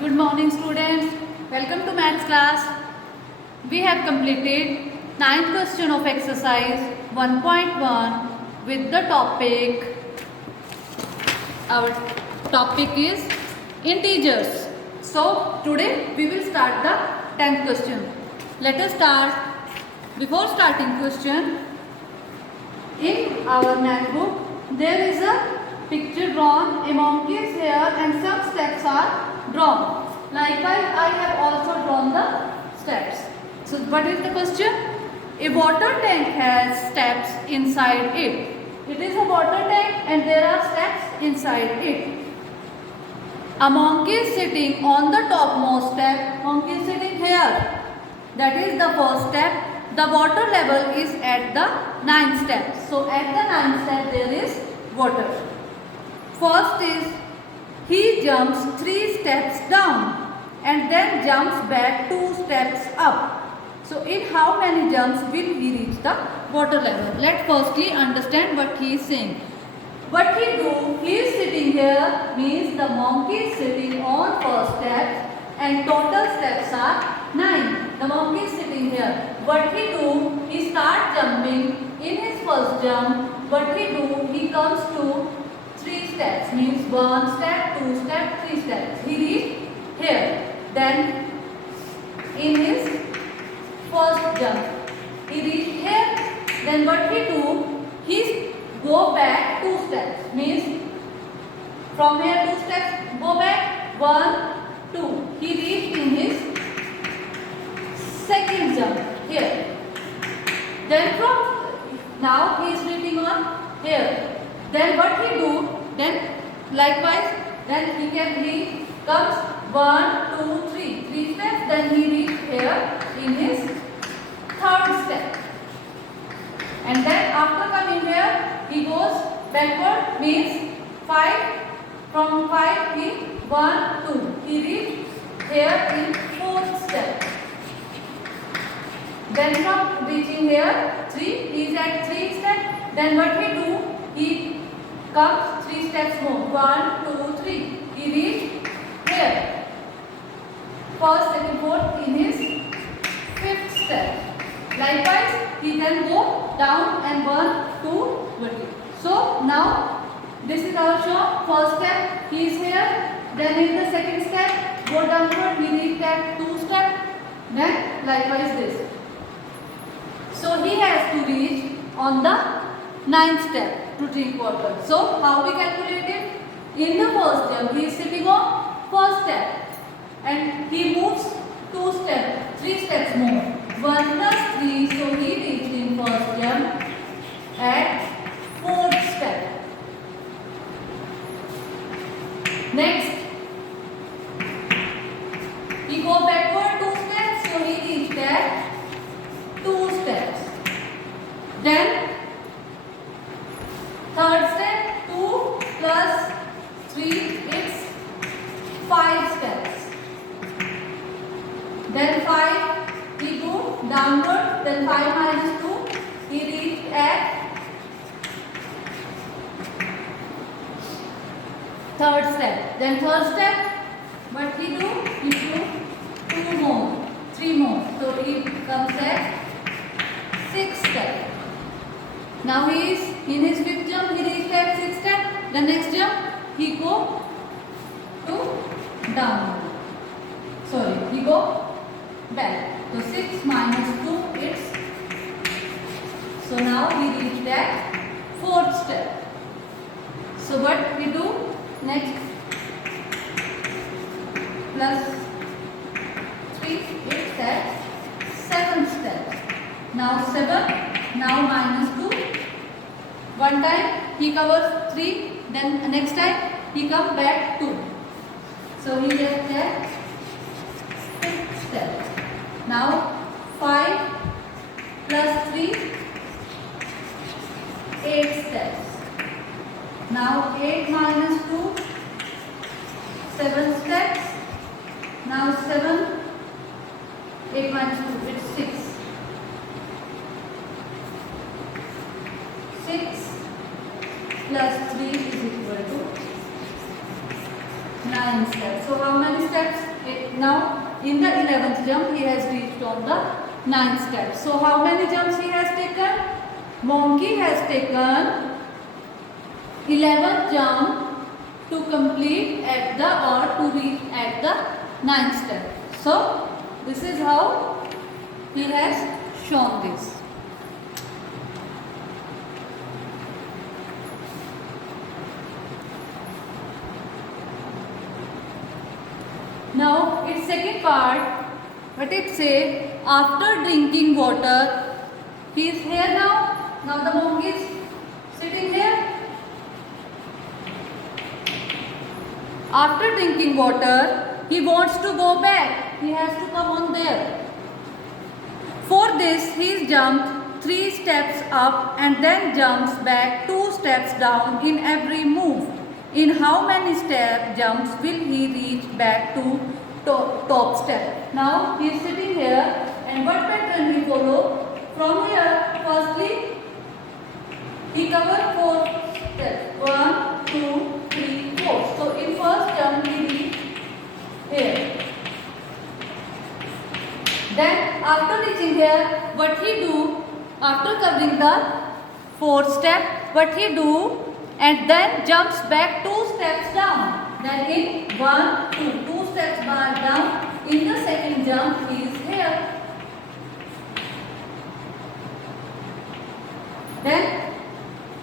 Good morning students. Welcome to maths class. We have completed 9th question of exercise 1.1 with the topic. Our topic is integers. So today we will start the 10th question. Let us start. Before starting question, in our math book there is a picture drawn, a monkey is here and some steps are drawn. Likewise, I have also drawn the steps. So what is the question? A water tank has steps inside it. It is a water tank and there are steps inside it. A monkey is sitting on the topmost step. Monkey is sitting here. That is the first step. The water level is at the 9th step. So at the 9th step there is water. First is he jumps 3 steps down and then jumps back 2 steps up. So in how many jumps will he reach the water level? Let's firstly understand what he is saying. What he do, he is sitting here means the monkey is sitting on first step and total steps are 9. The monkey is sitting here. What he do, he start jumping. In his first jump, what he do, he comes to 3 steps means 1 step, 2 step, 3 steps. He reached here. Then in his first jump, he reached here. Then what he do, he go back 2 steps means from here 2 steps, go back 1, 2. He reached in his second jump here. Then from now he is reaching on here. Then what he do? Then likewise, then he comes 1, 2, 3. 3 steps. Then he reach here in his third step. And then after coming here, he goes backward means 5. From 5 he 1, 2. He reach here in fourth step. Then from reaching here 3, he is at 3 steps. Then what he do? He comes 3 steps more. 1, 2, 3. He reach here. First, second, fourth in his fifth step. Likewise, he then go down and 1, 2, 20. So now this is our show. First step, he is here. Then in the second step, go downward. He reach at 2 steps. Then likewise this. So he has to reach on the 9th step to drink water. So how we calculate it? In the first jump, he is sitting on first step and he moves 2 steps, 3 steps more. 1 plus 3, so he reached in first jump at 4th step. Next, he go backward 2 steps, so he reached at 2 steps. Then third step, 2 plus 3, it's 5 steps. Then 5, he go downward, then 5 minus 2, he reached at third step. Then third step, what he do? He do 2 more, 3 more. So he comes at 6th step. Now he is in his 5th jump, he reached at 6th step. The next jump, he go to downward. Sorry, he go back. So 6 minus 2, it's. So now he reached at 4th step. So what we do next? Plus 3, it's at 7th step. Now 7, now minus 2. One time he covers 3, then next time he comes back 2. So he left at 6th step. Now 5 plus 3, 8 steps. Now 8 minus 2, 7 steps. Now 7, 8 minus 2, it's 6. 6 plus 3 is equal to 9 steps. So how many steps? Now in the 11th jump he has reached on the 9th step. So how many jumps he has taken? Monkey has taken 11th jump to complete at the or to reach at the 9th step. So this is how he has shown this. Now its second part, what it say, after drinking water, he is here now. Now the monk is sitting here. After drinking water, he wants to go back. He has to come on there. For this, he jumped 3 steps up and then jumps back 2 steps down in every move. In how many jumps will he reach back to top step? Now he is sitting here, and what pattern he follow? From here, firstly, he covered 4 steps. 1, 2, 3, 4. So in first jump he reached here. Then after reaching here, what he do? After covering the 4th step, what he do? And then jumps back 2 steps down. Then in 1, 2 steps back down. In the second jump, he is here. Then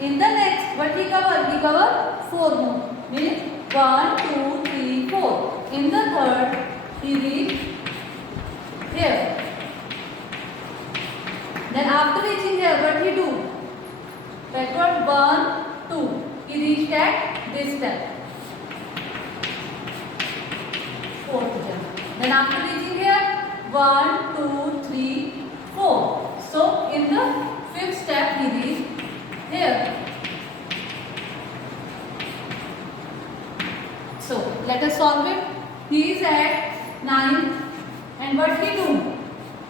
in the next, what he cover? He cover 4 more. Means 1, 2, 3, 4. In the third, he reach here. Then after reaching here, what he do? Backward 1, 2. He reached at this step. 4th jump. Then after reaching here, 1, 2, 3, 4. So in the 5th step he reached here. So let us solve it. He is at 9, and what he do?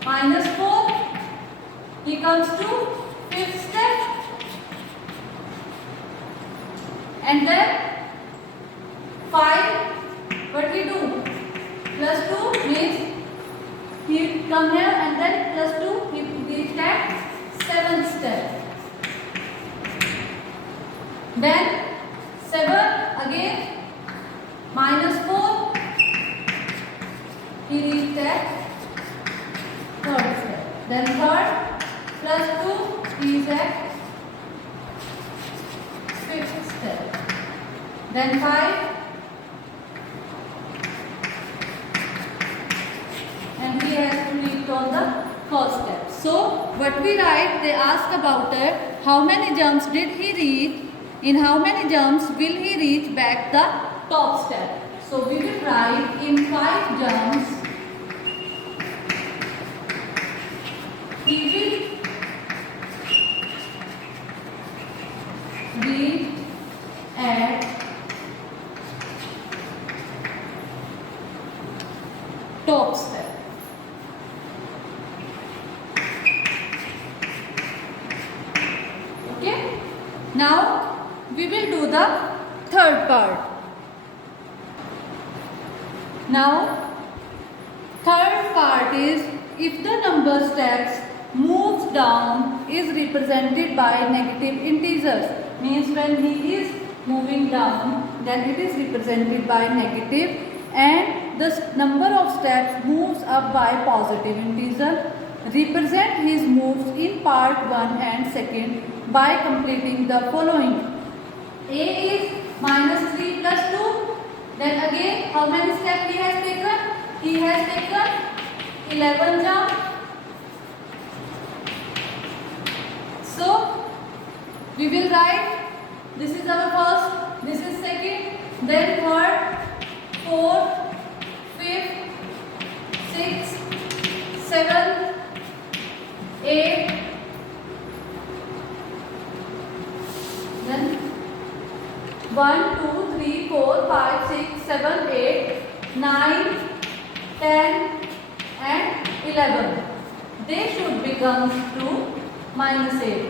-4. He comes to 5th step. And then 5, what we do? +2 means he come here and then +2, he reached at 7th step. Then 7 again, -4, he reached at 3rd step. Then 3rd, +2, he is at 5th step. Then 5, and he has to reach on the 4th step. So what we write, they ask about it, how many jumps did he reach? In how many jumps will he reach back the top step? So we will write in 5 jumps he will reach at top step. Okay. Now we will do the third part. Now third part is, if the number steps moves down is represented by negative integers. Means when he is moving down, then it is represented by negative, and the number of steps moves up by positive integer. Represent his moves in part 1 and 2nd by completing the following. A is -3 + 2. Then again, how many steps he has taken? He has taken 11 jump. So we will write, this is our first, this is second, then third, fourth, fifth, sixth, seventh, eighth, then 1, 2, 3, 4, 5, 6, 7, 8, 9, 10 and 11. They should become to -8.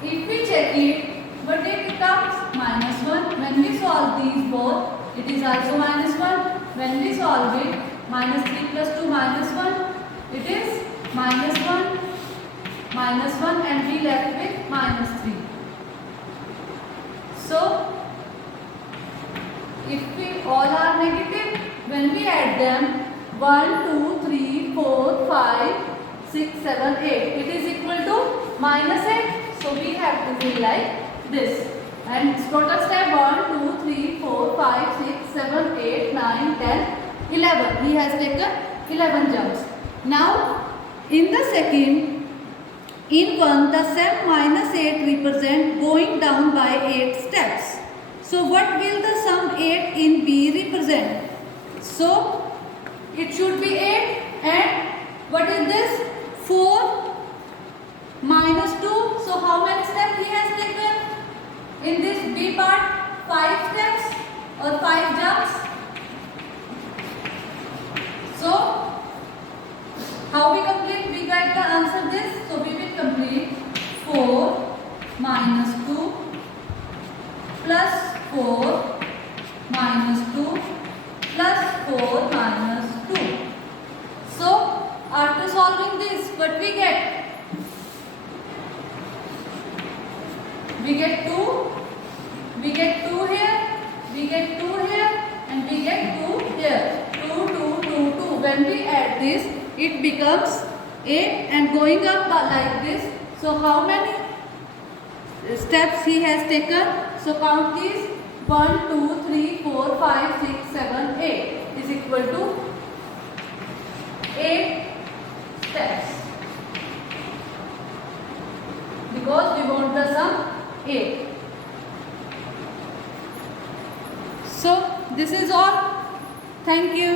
If we check it, what it becomes? -1. When we solve these both, it is also -1. When we solve it, -3 plus 2 -1, it is -1, -1, and we left with -3. So if we all are negative, when we add them, 1, 2, 3, 4, 5, 6, 7, 8, it is equal to -8. So we have to be like this. And total step 1, 2, 3, 4, 5, 6, 7, 8, 9, 10, 11. He has taken 11 jumps. Now in the second, in 1, the sum -8 represent going down by 8 steps. So what will the sum 8 in B represent? So it should be 8, and what is this? 4 minus 2. So how many steps he has taken? In this B part, 5 steps or 5 jumps. So how we complete? We get the answer this. So we will complete 4 minus 2 plus 4 minus 2 plus 4 minus 2. So after solving this, what we get? We get 2 here, we get 2 here, and we get 2 here. 2, 2, 2, 2. When we add this, it becomes 8 and going up like this. So how many steps he has taken? So count these. 1, 2, 3, 4, 5, 6, 7, 8 is equal to 8 steps. Because we want the sum 8. So this is all. Thank you.